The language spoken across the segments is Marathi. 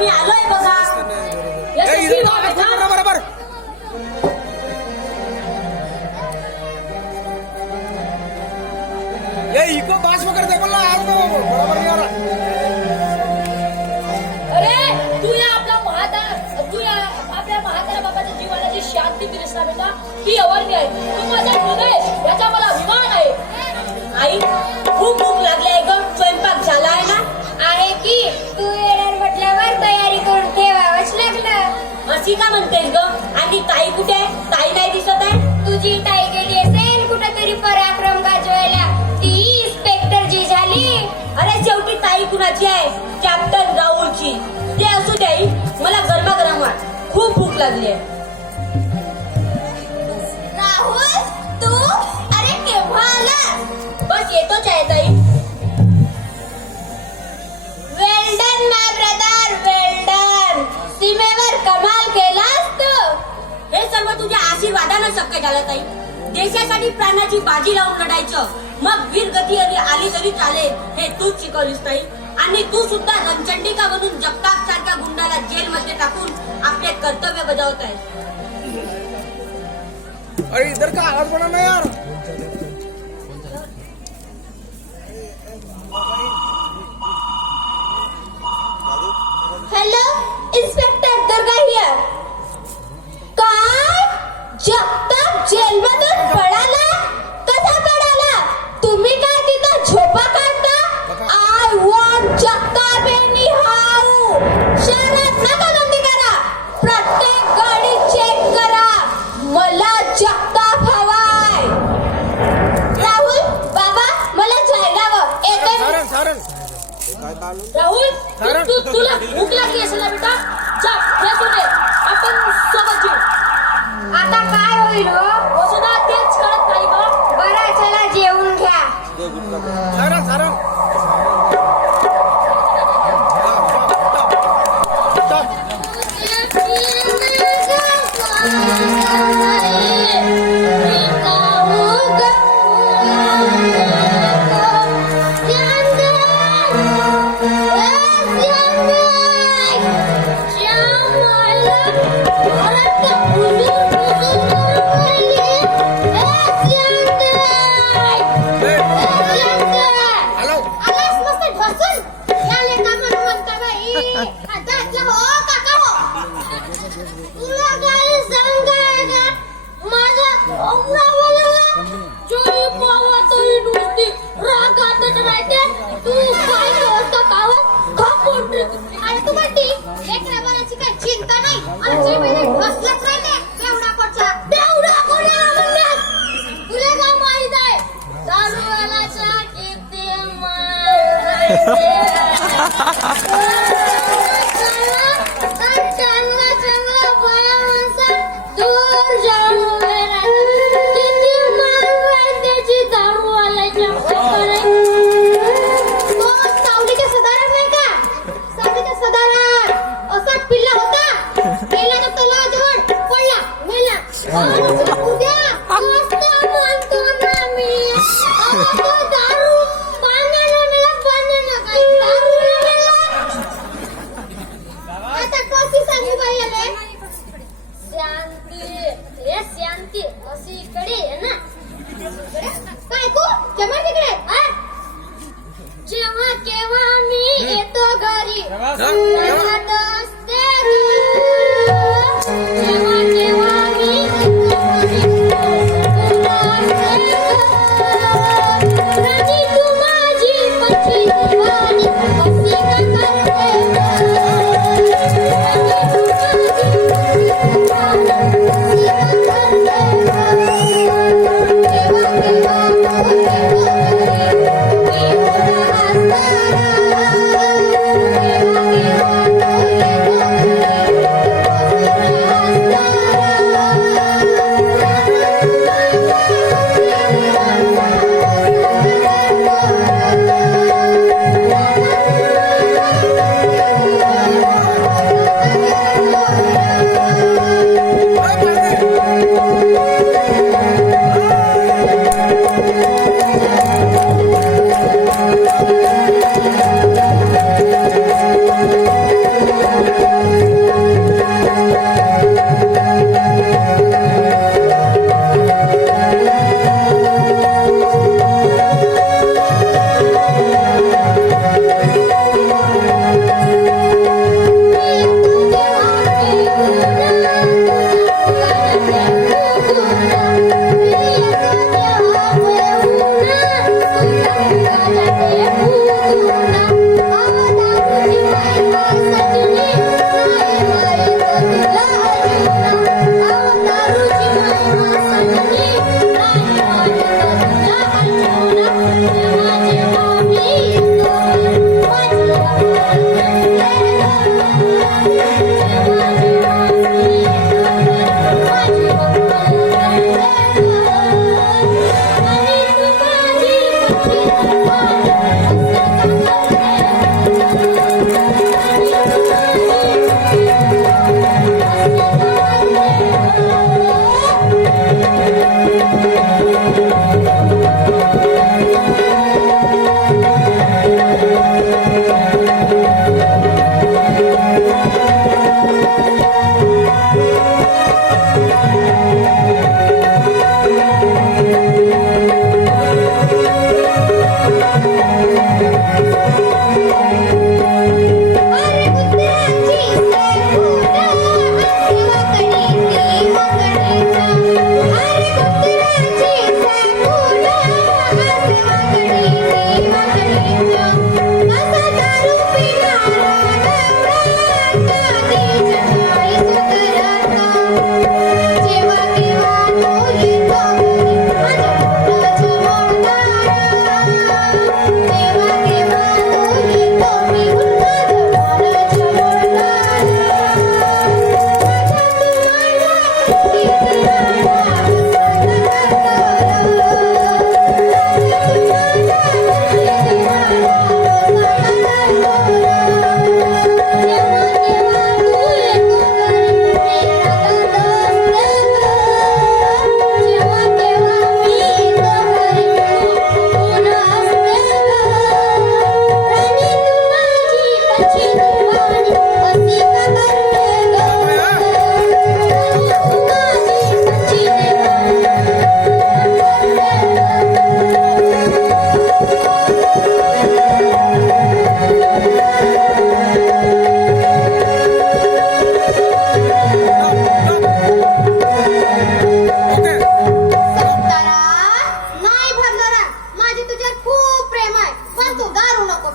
बाबा मी आलोय बघा. ए, यशस्वी इथं व्हा आवाज बेटा. खोला बरोबर ये इको बास वगैरे दे बोलला आज नको बरोबर नाही आला. अरे तू या आपला म्हातारा तू या आपल्या म्हातारा बाबाच्या जीवाला जी शांती दिलीस ना बेटा. ती अवर्णी आहे. तू माझा हृदय याचा मला अभिमान आहे. आई खूप भूक लागली आहे ग. स्वयंपाक झाला. अशी का म्हणतेस ग. आणि ताई कुठे? ताई नाही दिसत आहे? तुझी ताई गेली असेल कुठेतरी पराक्रम गाजवायला. ती इन्स्पेक्टर जी झाली. अरे शेवटी ताई कुणाची आहे? कॅप्टन राहुलची. ते असू दे आई. मला गरमागरम वाट. खूप भूक लागली आहे. राहुल तू? अरे केव्हा आला बस येतोच आहे ताई. वेल डन माय ब्रदर सीमेवर कमाल केलास तू हे सर्व तुझ्या आशीर्वादानं शक्य झालं ताई. देशासाठी प्राणाची बाजी लावून लढायचं. मग वीरगती आली आली तरी चालेल हे तूच शिकवलीस ताई. आणि तू सुद्धा रणचंडिका म्हणून जगताप सारख्या गुंडाला जेलमध्ये टाकून आपले कर्तव्य बजावत आहे अरे इधर का आवाज बना ना यार? ఎలా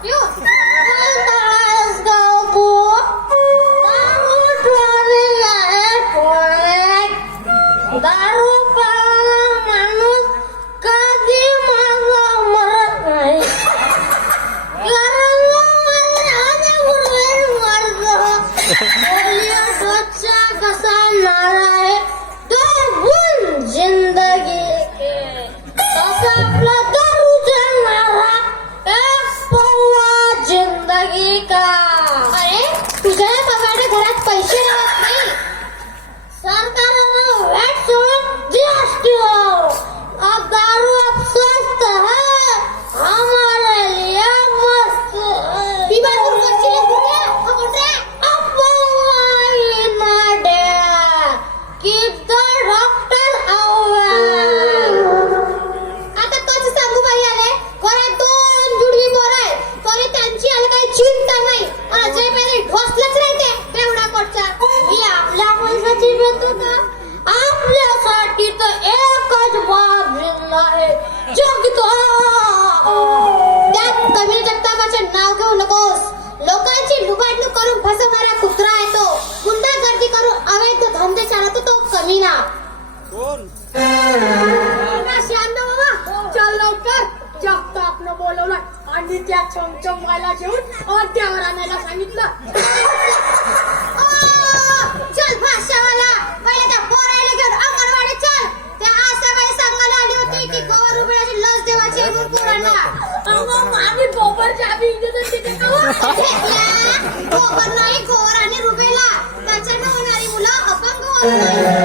又 बोलवला आणि त्या चमचमवायला घेऊन ओट्यावर आणायला सांगितलं. चल भाषावाला पहिले त्या घेऊन चल. त्या आसाबाई सांगायला आली होती लस देवाची हो? आणि रुबेला. त्याच्यानं होणारी मुलं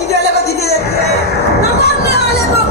ci viene di dire non andiamo alle porte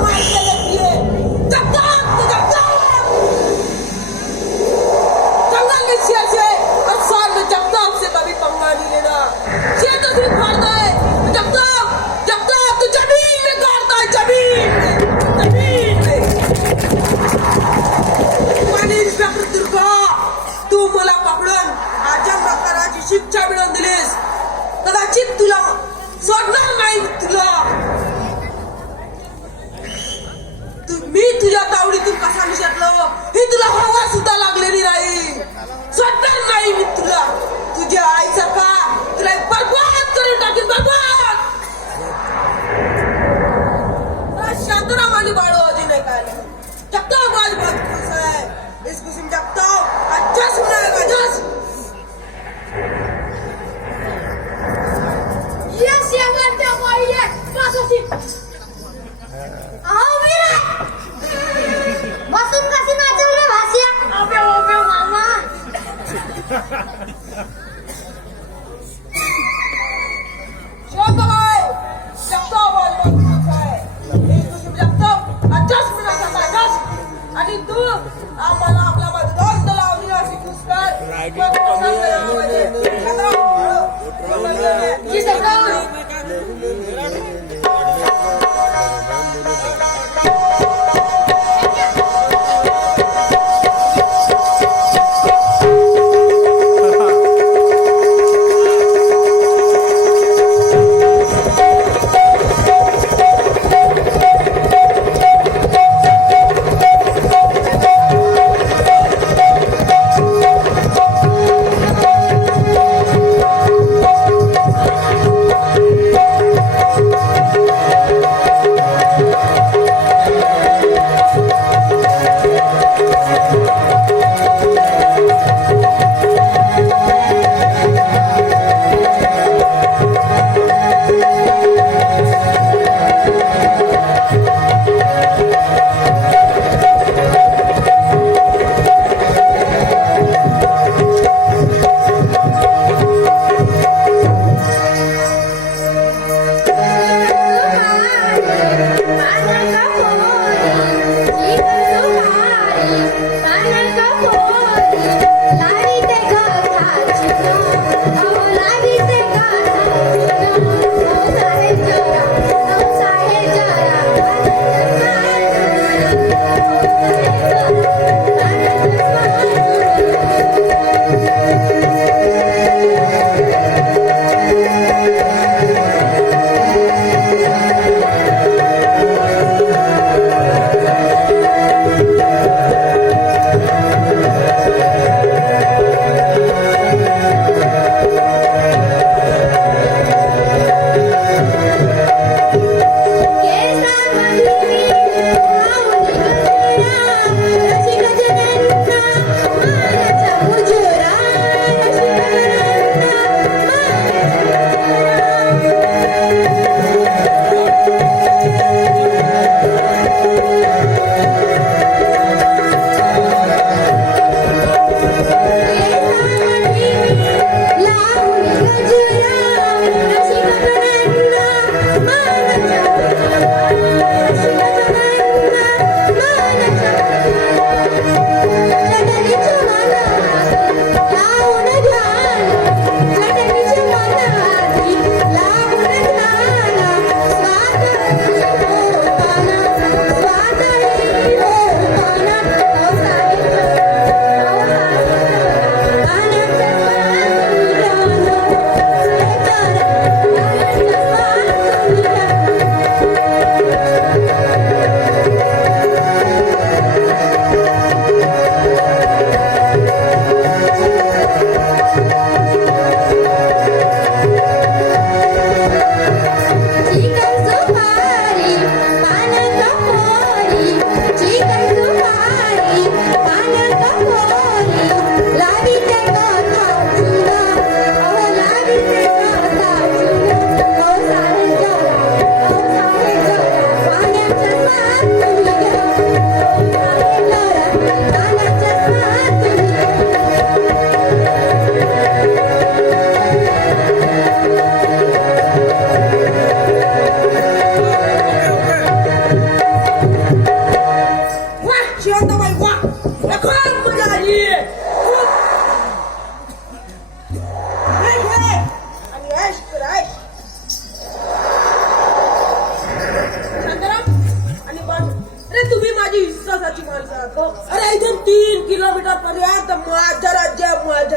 विश्वासाची माणसं हो. अरे इथून तीन किलोमीटर पर्यंत माझं राज्य आहे, माझं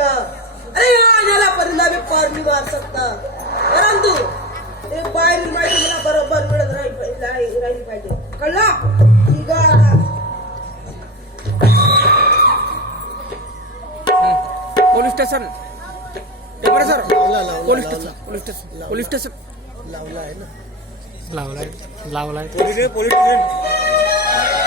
अरे याला आम्ही पारणी मार सकता परंतु ते बाहेरील माहिती मला बरोबर मिळत राहील पाहिजे. कळला? ठीक आहे. Police station. ते बरं sir. Police station police station police station. लावलाय लावलाय पोलीस पोलीस स्टेशन.